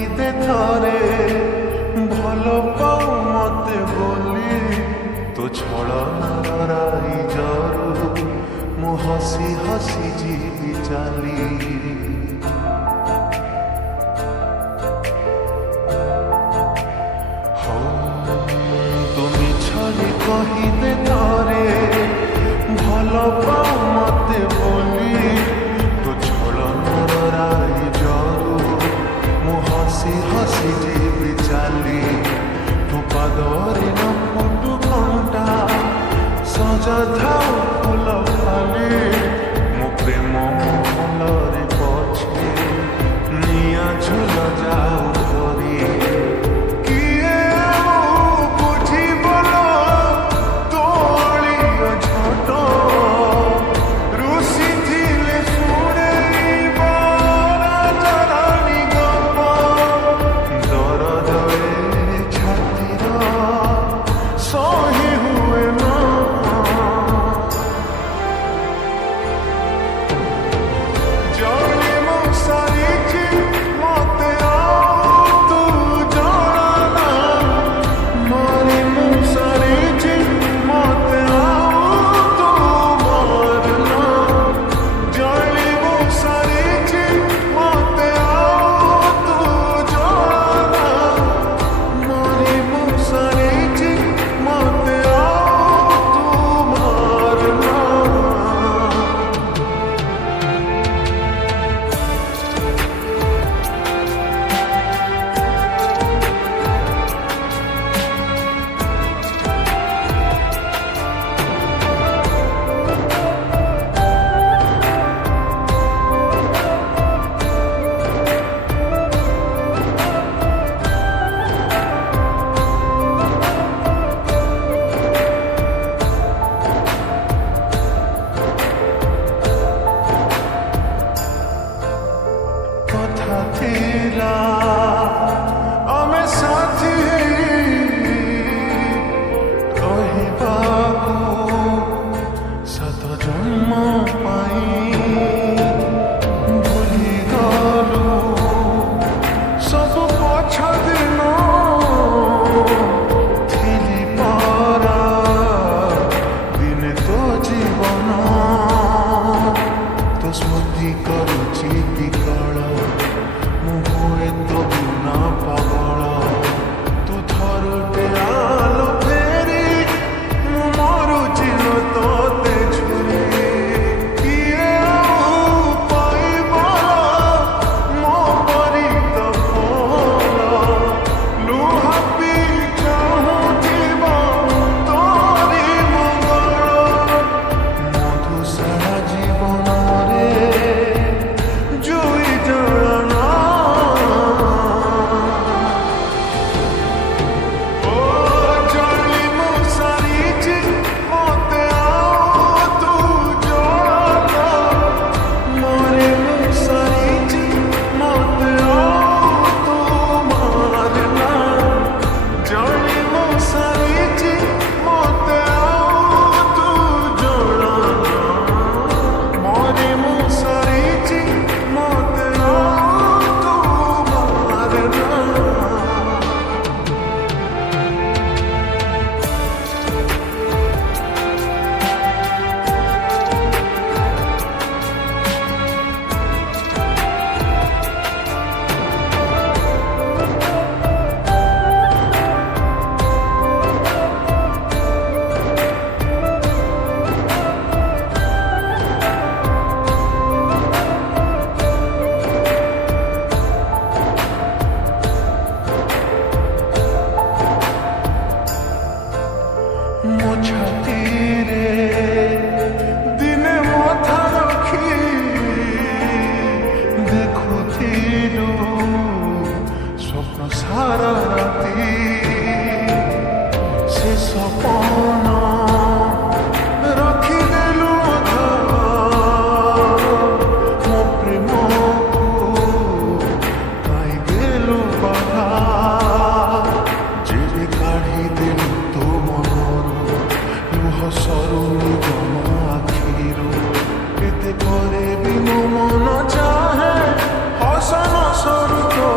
କହିଦେ ଥରେ ଭଲ ପାଉ ମତେ ବୋଲି ତୋ ଛଳନାର ରାଇଜରୁ ମୁଁ ହସି ହସି ଯିବି ଚାଲି। ତୁ ମିଛରେ କହିଦେ ଥରେ ଭଲ ପାଉ ମତେ ବୋଲି ତୋ ଛଳନାର ରାଇଜରୁ ମୁଁ ହସି ହସି ଯିବି ଚାଲି। ତୋ ପାଦରେ ନ ଫୁଟୁ ଘଣ୍ଟା ସଜା ଥାଉ ଫୁଲ ଖାଲି ମୋ ପ୍ରେମ ମହଲରେ ପଛେ ନିଆଁ ଝୁଲ ଯାଉ କରି। କିଏ ଆଉ ବୁଝିବଲ ତୋଳିର ଝଟ ରୁଷିଥିଲେ ଶୁଣେଇବ ରାଜରାଣୀ ଗପ। ଦରଦରେ ଛାତିର ସହି ହୁଏ ନା ଜଳି ମୁଁ ସାରିଛି ମତେ ଆଉ ତୁ ଜଣା ମରି ମୁଁ ସାରିଛି ମତେ ଆଉ ତୁ ମରନା। ଜଳି ମୁଁ ସାରିଛି ମତେ ଆଉ ତୁ ଜଣା ମରି ମୁଁ ସାରିଛି ମତେ ଆଉ ତୁ ମରନା। କଥା ଥିଲା ଆମେ ସାଥୀ ରହିବାକୁ ସାତ ଜନ୍ମ ପାଇଁ। ଭୁଲିଗଲୁ ସବୁ ପଛ ଦିନ ଥିଲି ପରା ଦିନେ ତୋ ଜୀବନ। ତୋ ସ୍ମୃତି କରୁଛି ବିକଳ ମୁଁ ହୁଏ ତୋ ବିନା ପାଗଳ। ତୁ ଥରୁଟେ ଆଲୋ ଫେରି ମୁଁ ମରୁଛି ତୋତେ ଛୁରୀ। କିଏ ଆଉ ପାଇବ ମୋ ପରି ତ ଭଲ ଲୁହ ପି ଚାହୁଁଥିବ ତୋରି ମଙ୍ଗଳ। ମଧୁଶାଳା ଜୀବନରେ ଜୁଇ ଜଳନା ଓ ଜଳି ମୁଁ ସାରିଛି ମତେ ଆଉ ତୁ ଜଳନା ମରି ମୁଁ ସାରିଛି ମତେ ଆଉ ତୁ ମାରନା। ଜଳି ମୁଁ ସାରିଛି ମତେ ଆଉ ତୁ ଜଳନା ମରି ମୁଁ ସାରିଛି ମତେ ଆଉ ତୁ ମାରନା। ମୋ ଛାତିରେ ଦିନେ ମଥା ରଖି ଦେଖୁଥିଲୁ ସ୍ୱପ୍ନ ସାରା ରାତି। ସେ ସପନ ରଖିଦେଲୁ ଅଧା ମୋ ପ୍ରେମକୁ ପାଇଦେଲୁ ବାଧା। ଯେବେ କାଢ଼ିଦେଲୁ ତୋ ମନରୁ ଲୁହ ସରୁନି ଜମା ଆଖିରୁ। ଏତେ ପରେ ବି ମୋ ମନ ଚାହେଁ ହସନ ସରୁ ତୋ